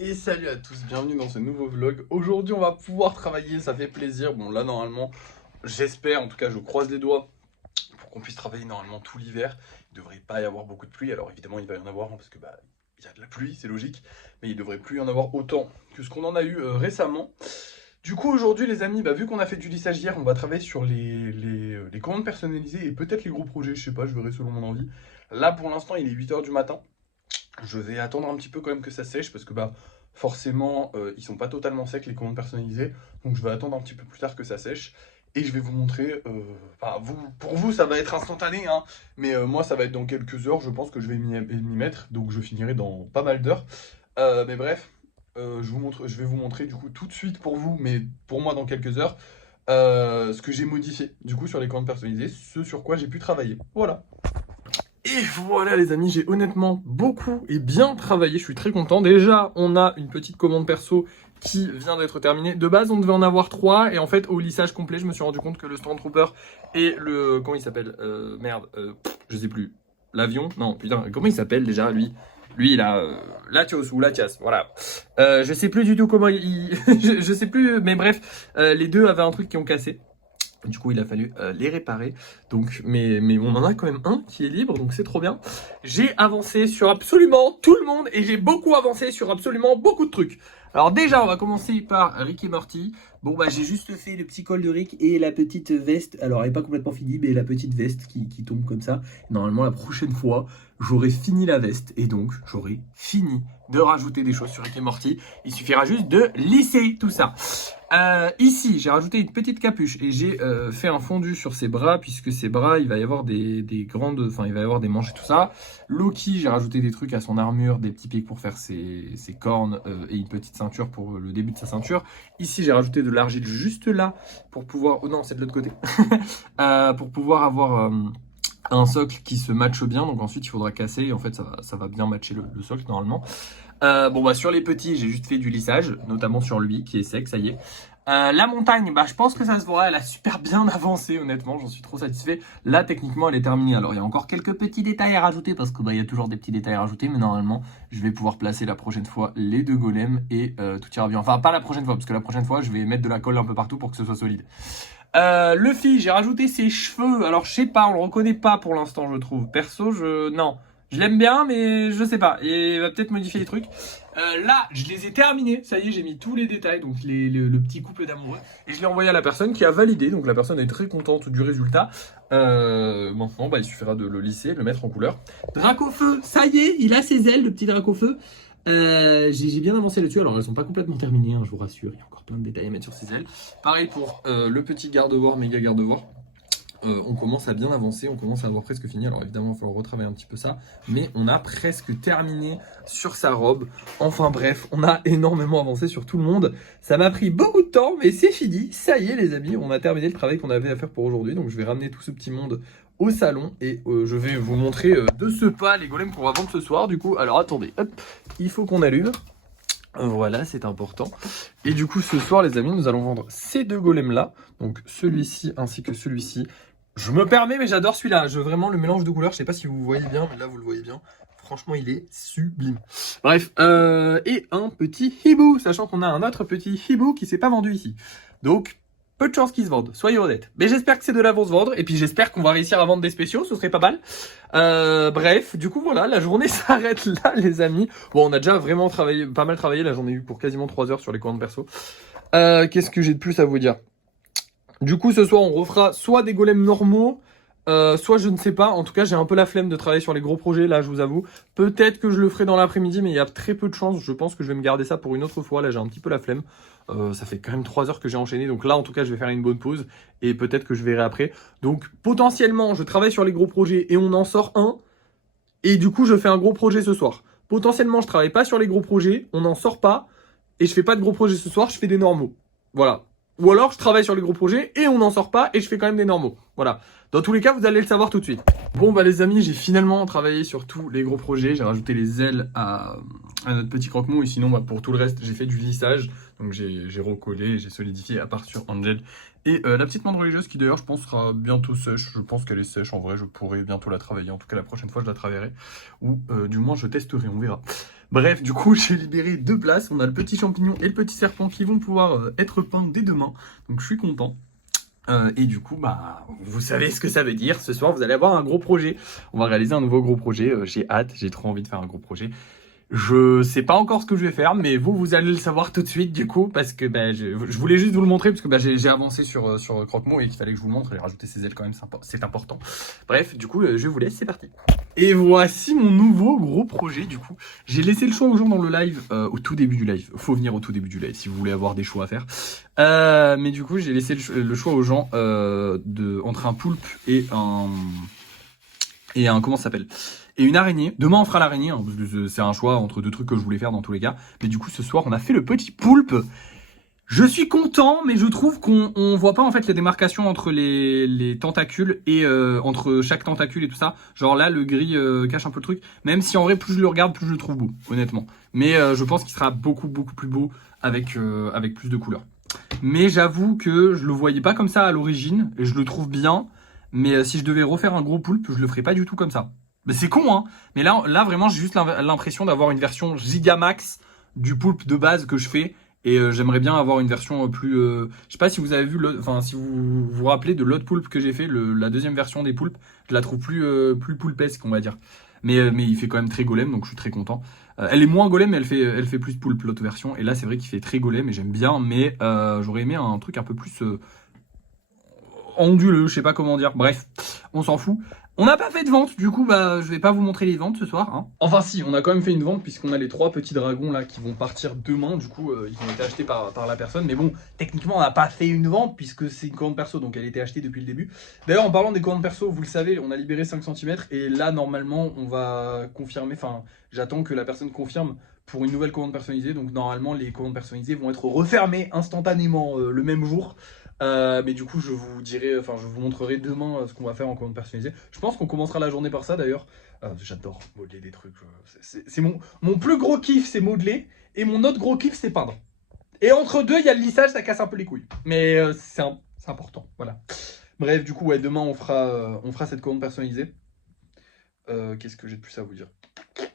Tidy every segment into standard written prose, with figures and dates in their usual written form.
Et salut à tous, bienvenue dans ce nouveau vlog. Aujourd'hui on va pouvoir travailler, ça fait plaisir. Bon là normalement, j'espère, en tout cas je croise les doigts pour qu'on puisse travailler normalement tout l'hiver. Il ne devrait pas y avoir beaucoup de pluie, alors évidemment il va y en avoir parce que il y a de la pluie, c'est logique. Mais il ne devrait plus y en avoir autant que ce qu'on en a eu récemment. Du coup aujourd'hui les amis, vu qu'on a fait du lissage hier, on va travailler sur les commandes personnalisées et peut-être les gros projets, je sais pas, je verrai selon mon envie. Là pour l'instant il est 8 h du matin. Je vais attendre un petit peu quand même que ça sèche parce que forcément ils sont pas totalement secs les commandes personnalisées. Donc je vais attendre un petit peu plus tard que ça sèche. Et je vais vous montrer, pour vous ça va être instantané, hein, mais moi ça va être dans quelques heures, je pense que je vais m'y mettre, donc je finirai dans pas mal d'heures. Mais bref, je vais vous montrer du coup tout de suite pour vous, mais pour moi dans quelques heures, ce que j'ai modifié du coup sur les commandes personnalisées, ce sur quoi j'ai pu travailler. Voilà. Et voilà les amis, j'ai honnêtement beaucoup et bien travaillé, je suis très content. Déjà, on a une petite commande perso qui vient d'être terminée. De base, on devait en avoir 3 et en fait, au lissage complet, je me suis rendu compte que le Stormtrooper et le... Comment il s'appelle je sais plus. L'avion? Non, putain, comment il s'appelle déjà, lui? Lui, il a... Latios ou Latias, voilà. Je sais plus du tout comment il... je sais plus, mais bref, les deux avaient un truc qui ont cassé. Du coup, il a fallu les réparer. Donc, mais on en a quand même un qui est libre, donc c'est trop bien. J'ai avancé sur absolument tout le monde et j'ai beaucoup avancé sur absolument beaucoup de trucs. Alors déjà, on va commencer par Rick et Morty. Bon, j'ai juste fait le petit col de Rick et la petite veste. Alors, elle n'est pas complètement finie, mais la petite veste qui tombe comme ça. Normalement, la prochaine fois, j'aurai fini la veste et donc j'aurai fini de rajouter des choses sur Rick et Morty. Il suffira juste de lisser tout ça. Ici, j'ai rajouté une petite capuche et j'ai fait un fondu sur ses bras, puisque ses bras, il va y avoir des grandes, enfin, il va y avoir des manches et tout ça. Loki, j'ai rajouté des trucs à son armure, des petits pics pour faire ses cornes et une petite ceinture pour le début de sa ceinture. Ici, j'ai rajouté de l'argile juste là pour pouvoir, oh non, c'est de l'autre côté, pour pouvoir avoir un socle qui se matche bien. Donc ensuite, il faudra casser et en fait, ça va bien matcher le socle normalement. Sur les petits, j'ai juste fait du lissage, notamment sur lui, qui est sec, ça y est. La montagne, je pense que ça se voit, elle a super bien avancé, honnêtement, j'en suis trop satisfait. Là, techniquement, elle est terminée. Alors, il y a encore quelques petits détails à rajouter, parce que il y a toujours des petits détails à rajouter, mais normalement, je vais pouvoir placer la prochaine fois les deux golems et tout ira bien. Enfin, pas la prochaine fois, parce que la prochaine fois, je vais mettre de la colle un peu partout pour que ce soit solide. Luffy, j'ai rajouté ses cheveux. Alors, je sais pas, on le reconnaît pas pour l'instant, je trouve. Perso, non. Je l'aime bien, mais je sais pas. Et il va peut-être modifier les trucs. Là, je les ai terminés. Ça y est, j'ai mis tous les détails. Donc, le petit couple d'amoureux. Et je l'ai envoyé à la personne qui a validé. Donc, la personne est très contente du résultat. Maintenant, il suffira de le lisser, de le mettre en couleur. Dracofeu, ça y est, il a ses ailes, le petit Dracofeu. J'ai bien avancé là-dessus. Alors, elles sont pas complètement terminées, hein, je vous rassure. Il y a encore plein de détails à mettre sur ses ailes. Pareil pour le petit garde-voir, méga garde-voir. On commence à bien avancer, on commence à avoir presque fini. Alors évidemment, il va falloir retravailler un petit peu ça, mais on a presque terminé sur sa robe. Enfin bref, on a énormément avancé sur tout le monde. Ça m'a pris beaucoup de temps, mais c'est fini. Ça y est les amis, on a terminé le travail qu'on avait à faire pour aujourd'hui. Donc je vais ramener tout ce petit monde au salon et je vais vous montrer de ce pas les golems qu'on va vendre ce soir. Du coup, alors attendez, hop, il faut qu'on allume. Voilà, c'est important. Et du coup, ce soir, les amis, nous allons vendre ces deux golems-là. Donc, celui-ci ainsi que celui-ci. Je me permets, mais j'adore celui-là. Vraiment, le mélange de couleurs, je sais pas si vous voyez bien, mais là, vous le voyez bien. Franchement, il est sublime. Bref, et un petit hibou, sachant qu'on a un autre petit hibou qui s'est pas vendu ici. Donc, peu de chances qu'ils se vendent, soyez honnêtes. Mais j'espère que ces deux-là vont se vendre, et puis j'espère qu'on va réussir à vendre des spéciaux, ce serait pas mal. Bref, du coup voilà, la journée s'arrête là les amis. Bon, on a déjà vraiment travaillé, pas mal travaillé, là j'en ai eu pour quasiment 3 heures sur les commandes perso. Qu'est-ce que j'ai de plus à vous dire? Du coup ce soir on refera soit des golems normaux, soit je ne sais pas, en tout cas j'ai un peu la flemme de travailler sur les gros projets là je vous avoue. Peut-être que je le ferai dans l'après-midi mais il y a très peu de chances, je pense que je vais me garder ça pour une autre fois, là j'ai un petit peu la flemme. Ça fait quand même 3 heures que j'ai enchaîné, donc là en tout cas je vais faire une bonne pause et peut-être que je verrai après. Donc potentiellement je travaille sur les gros projets et on en sort un et du coup je fais un gros projet ce soir. Potentiellement je travaille pas sur les gros projets, on n'en sort pas et je fais pas de gros projets ce soir, je fais des normaux. Voilà. Ou alors je travaille sur les gros projets et on n'en sort pas et je fais quand même des normaux. Voilà. Dans tous les cas, vous allez le savoir tout de suite. Bon les amis, j'ai finalement travaillé sur tous les gros projets. J'ai rajouté les ailes à notre petit croque-mou et sinon pour tout le reste, j'ai fait du lissage. Donc j'ai recollé, j'ai solidifié à part sur Angel. Et la petite mandre religieuse qui d'ailleurs je pense sera bientôt sèche. Je pense qu'elle est sèche en vrai, je pourrai bientôt la travailler. En tout cas la prochaine fois je la travaillerai. Ou du moins je testerai, on verra. Bref, du coup, j'ai libéré 2 places. On a le petit champignon et le petit serpent qui vont pouvoir être peints dès demain. Donc je suis content. Et du coup, bah, vous savez ce que ça veut dire. Ce soir, vous allez avoir un gros projet. On va réaliser un nouveau gros projet. J'ai hâte, j'ai trop envie de faire un gros projet. Je sais pas encore ce que je vais faire, mais vous allez le savoir tout de suite du coup, parce que bah, je voulais juste vous le montrer, parce que bah, j'ai avancé sur Croque-Mot et qu'il fallait que je vous le montre. J'ai rajouté ses ailes quand même, c'est important. Bref, du coup, je vous laisse, c'est parti. Et voici mon nouveau gros projet du coup. J'ai laissé le choix aux gens dans le live, au tout début du live. Faut venir au tout début du live si vous voulez avoir des choix à faire. Mais du coup, j'ai laissé le choix aux gens entre un poulpe et un comment ça s'appelle, et une araignée. Demain on fera l'araignée, hein, parce que c'est un choix entre 2 trucs que je voulais faire dans tous les cas. Mais du coup ce soir on a fait le petit poulpe. Je suis content, mais je trouve qu'on voit pas en fait la démarcation entre les tentacules et entre chaque tentacule et tout ça. Genre là le gris cache un peu le truc. Même si en vrai plus je le regarde plus je le trouve beau, honnêtement. Mais je pense qu'il sera beaucoup plus beau avec plus de couleurs. Mais j'avoue que je le voyais pas comme ça à l'origine, et je le trouve bien. Mais si je devais refaire un gros poulpe, je le ferais pas du tout comme ça. Mais c'est con, hein. Mais là vraiment, j'ai juste l'impression d'avoir une version gigamax du poulpe de base que je fais. Et j'aimerais bien avoir une version plus... Je sais pas si vous avez vu, enfin si vous vous rappelez de l'autre poulpe que j'ai fait, la deuxième version des poulpes. Je la trouve plus poulpesque, on va dire. Mais il fait quand même très golem, donc je suis très content. Elle est moins golem, mais elle fait plus poulpe, l'autre version. Et là, c'est vrai qu'il fait très golem et j'aime bien. Mais j'aurais aimé un truc un peu plus onduleux, je sais pas comment dire. Bref, on s'en fout. On n'a pas fait de vente, du coup, bah, je vais pas vous montrer les ventes ce soir. Hein. Enfin si, on a quand même fait une vente puisqu'on a les 3 petits dragons là qui vont partir demain. Du coup, ils ont été achetés par la personne. Mais bon, techniquement, on n'a pas fait une vente puisque c'est une commande perso, donc elle a été achetée depuis le début. D'ailleurs, en parlant des commandes perso, vous le savez, on a libéré 5 cm et là, normalement, on va confirmer. Enfin, j'attends que la personne confirme pour une nouvelle commande personnalisée. Donc normalement, les commandes personnalisées vont être refermées instantanément le même jour. Mais du coup, je vous montrerai demain ce qu'on va faire en commande personnalisée. Je pense qu'on commencera la journée par ça d'ailleurs. J'adore modeler des trucs. C'est mon plus gros kiff, c'est modeler. Et mon autre gros kiff, c'est peindre. Et entre deux, il y a le lissage, ça casse un peu les couilles. Mais c'est important, voilà. Bref, du coup, ouais, demain, on fera cette commande personnalisée. Qu'est-ce que j'ai de plus à vous dire?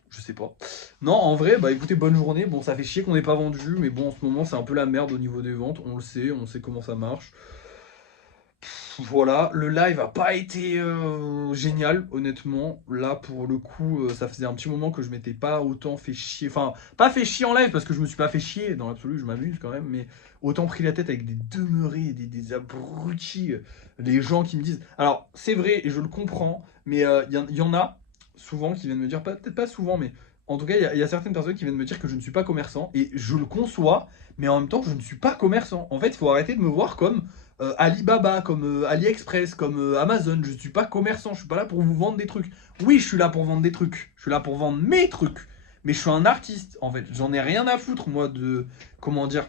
Je sais pas. Non, en vrai, bah écoutez, bonne journée. Bon, ça fait chier qu'on n'ait pas vendu, mais bon, en ce moment, c'est un peu la merde au niveau des ventes. On sait comment ça marche. Voilà, le live a pas été génial, honnêtement. Là, pour le coup, ça faisait un petit moment que je m'étais pas autant fait chier. Enfin, pas fait chier en live, parce que je me suis pas fait chier. Dans l'absolu, je m'amuse quand même. Mais autant pris la tête avec des demeurés, des abrutis. Les gens qui me disent... Alors, c'est vrai, et je le comprends, mais y en a souvent qui viennent me dire... Peut-être pas souvent, mais... En tout cas, il y a certaines personnes qui viennent me dire que je ne suis pas commerçant. Et je le conçois, mais en même temps, je ne suis pas commerçant. En fait, il faut arrêter de me voir comme... Alibaba, comme AliExpress, comme Amazon. Je suis pas commerçant, je suis pas là pour vous vendre des trucs. Oui, je suis là pour vendre des trucs. Je suis là pour vendre mes trucs. Mais je suis un artiste, en fait. J'en ai rien à foutre, moi, de... Comment dire?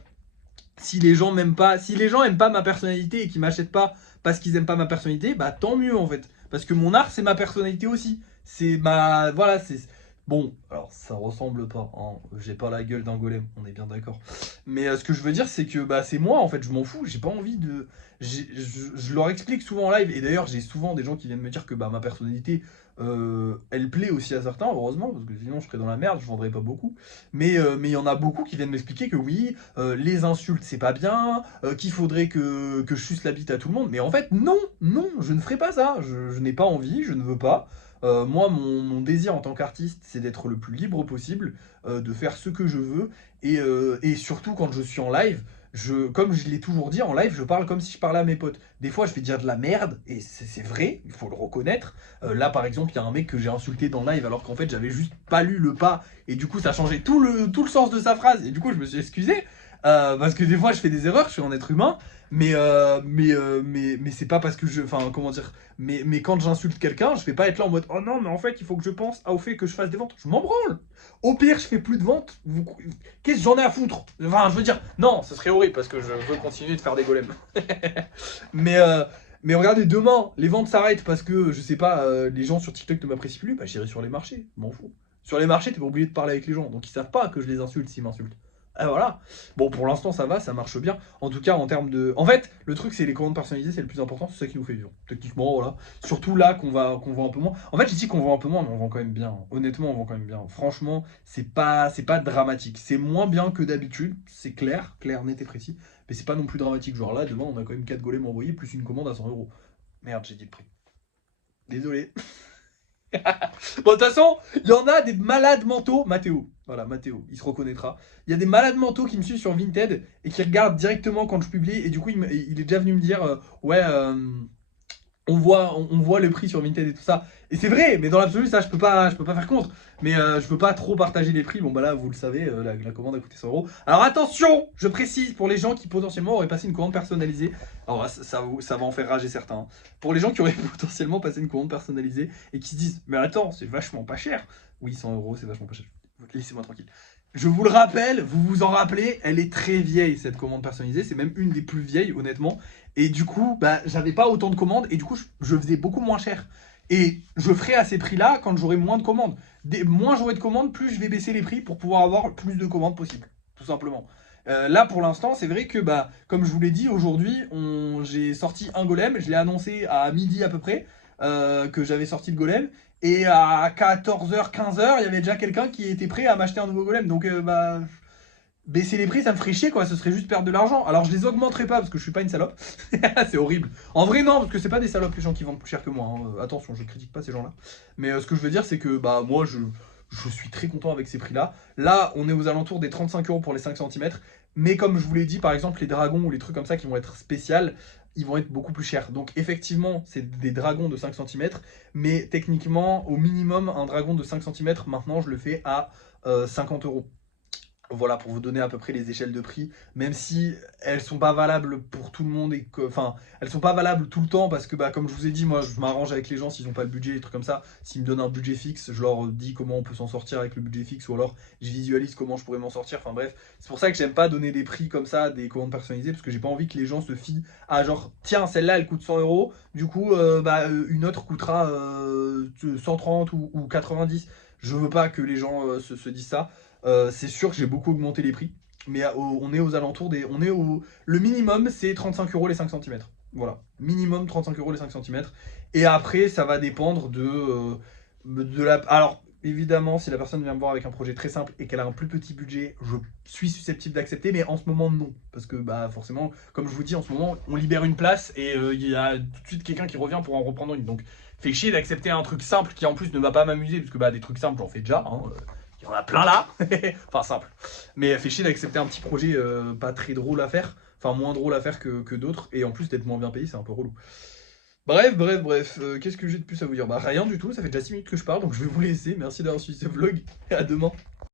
Si les gens m'aiment pas, si les gens aiment pas ma personnalité et qu'ils m'achètent pas parce qu'ils aiment pas ma personnalité, bah tant mieux, en fait. Parce que mon art, c'est ma personnalité aussi. C'est ma... Voilà, c'est... Bon, alors ça ressemble pas, hein. J'ai pas la gueule d'un golem, on est bien d'accord. Mais ce que je veux dire, c'est que bah, c'est moi en fait, je m'en fous, j'ai pas envie de. Je leur explique souvent en live, et d'ailleurs j'ai souvent des gens qui viennent me dire que bah, ma personnalité, elle plaît aussi à certains, heureusement, parce que sinon je serais dans la merde, je vendrais pas beaucoup. Mais il y en a beaucoup qui viennent m'expliquer que oui, les insultes c'est pas bien, qu'il faudrait que je suce la bite à tout le monde. Mais en fait, non, non, je ne ferai pas ça, je n'ai pas envie, je ne veux pas. Moi, mon désir en tant qu'artiste, c'est d'être le plus libre possible, de faire ce que je veux, et surtout quand je suis en live, comme je l'ai toujours dit, en live, je parle comme si je parlais à mes potes. Des fois, je vais dire de la merde, et c'est vrai, il faut le reconnaître. Là, par exemple, il y a un mec que j'ai insulté dans le live, alors qu'en fait, j'avais juste pas lu le pas, et du coup, ça changeait tout le sens de sa phrase, et du coup, je me suis excusé, parce que des fois, je fais des erreurs, je suis un être humain, mais c'est pas parce que je... Enfin, comment dire... Mais quand j'insulte quelqu'un, je vais pas être là en mode « Oh non, mais en fait, il faut que je pense au fait que je fasse des ventes. » Je m'en branle. Au pire, je fais plus de ventes. Qu'est-ce que j'en ai à foutre? Enfin, je veux dire... Non, ce serait horrible parce que je veux continuer de faire des golems. mais, mais regardez, demain, les ventes s'arrêtent parce que, je sais pas, les gens sur TikTok ne m'apprécient plus. Bah, j'irai sur les marchés. Je m'en fous. Sur les marchés, t'es pas obligé de parler avec les gens. Donc, ils savent pas que je les insulte s'ils m'insultent. Voilà. Bon, pour l'instant, ça va, ça marche bien. En tout cas, en termes de... En fait, le truc, c'est les commandes personnalisées, c'est le plus important, c'est ça qui nous fait vivre. Techniquement, voilà. Surtout là, qu'on vend un peu moins. En fait, j'ai dit qu'on vend un peu moins, mais on vend quand même bien. Honnêtement, on vend quand même bien. Franchement, c'est pas dramatique. C'est moins bien que d'habitude, c'est clair, net et précis. Mais c'est pas non plus dramatique. Genre là, demain, on a quand même 4 golems envoyés, plus une commande à 100 euros. Merde, j'ai dit le prix. Désolé. Bon, de toute façon, il y en a des malades mentaux. Mathéo, voilà, Mathéo, il se reconnaîtra. Il y a des malades mentaux qui me suivent sur Vinted et qui regardent directement quand je publie. Et du coup, il est déjà venu me dire ouais, on voit le prix sur Vinted et tout ça. Et c'est vrai, mais dans l'absolu, ça, je peux pas faire contre. Mais je peux pas trop partager les prix. Bon, bah là, vous le savez, la commande a coûté 100 euros. Alors attention, je précise pour les gens qui potentiellement auraient passé une commande personnalisée. Alors ça va en faire rager certains, hein. Pour les gens qui auraient potentiellement passé une commande personnalisée et qui se disent, mais attends, c'est vachement pas cher. Oui, 100 euros, c'est vachement pas cher. Laissez-moi tranquille. Je vous le rappelle, vous vous en rappelez, elle est très vieille cette commande personnalisée. C'est même une des plus vieilles, honnêtement. Et du coup, bah, j'avais pas autant de commandes et du coup, je faisais beaucoup moins cher. Et je ferai à ces prix-là quand j'aurai moins de commandes. Moins j'aurai de commandes, plus je vais baisser les prix pour pouvoir avoir plus de commandes possible. Tout simplement. Là, pour l'instant, c'est vrai que, bah, comme je vous l'ai dit, aujourd'hui, j'ai sorti un golem. Je l'ai annoncé à midi à peu près que j'avais sorti le golem. Et à 14h, 15h, il y avait déjà quelqu'un qui était prêt à m'acheter un nouveau golem. Donc, bah, baisser les prix, ça me ferait chier, quoi. Ce serait juste perdre de l'argent. Alors, je les augmenterai pas parce que je suis pas une salope. C'est horrible. En vrai, non, parce que c'est pas des salopes les gens qui vendent plus cher que moi, hein. Attention, je critique pas ces gens-là. Mais ce que je veux dire, c'est que bah moi, je suis très content avec ces prix-là. Là, on est aux alentours des 35 euros pour les 5 centimètres. Mais comme je vous l'ai dit, par exemple, les dragons ou les trucs comme ça qui vont être spéciales, ils vont être beaucoup plus chers. Donc, effectivement, c'est des dragons de 5 centimètres. Mais techniquement, au minimum, un dragon de 5 centimètres, maintenant, je le fais à 50 euros. Voilà, pour vous donner à peu près les échelles de prix, même si elles sont pas valables pour tout le monde et que, enfin, elles sont pas valables tout le temps parce que, bah, comme je vous ai dit, moi, je m'arrange avec les gens s'ils n'ont pas le budget, des trucs comme ça. S'ils me donnent un budget fixe, je leur dis comment on peut s'en sortir avec le budget fixe ou alors je visualise comment je pourrais m'en sortir. Enfin bref, c'est pour ça que j'aime pas donner des prix comme ça, des commandes personnalisées, parce que j'ai pas envie que les gens se fient à genre, tiens, celle-là elle coûte 100 euros, du coup, une autre coûtera 130 ou 90. Je veux pas que les gens se disent ça. C'est sûr que j'ai beaucoup augmenté les prix, mais on est aux alentours des... Le minimum, c'est 35 euros les 5 centimètres. Voilà, minimum 35 euros les 5 centimètres. Et après, ça va dépendre de la... Alors, évidemment, si la personne vient me voir avec un projet très simple et qu'elle a un plus petit budget, je suis susceptible d'accepter, mais en ce moment, non. Parce que, bah, forcément, comme je vous dis, en ce moment, on libère une place et il y a tout de suite quelqu'un qui revient pour en reprendre une. Donc, fait chier d'accepter un truc simple qui, en plus, ne va pas m'amuser, parce que, bah, des trucs simples, j'en fais déjà, hein. Il y en a plein là. Enfin, simple. Mais fait chier d'accepter un petit projet pas très drôle à faire. Enfin, moins drôle à faire que d'autres. Et en plus d'être moins bien payé, c'est un peu relou. Bref. Qu'est-ce que j'ai de plus à vous dire? Bah, rien du tout. Ça fait déjà 6 minutes que je parle. Donc, je vais vous laisser. Merci d'avoir suivi ce vlog. Et à demain.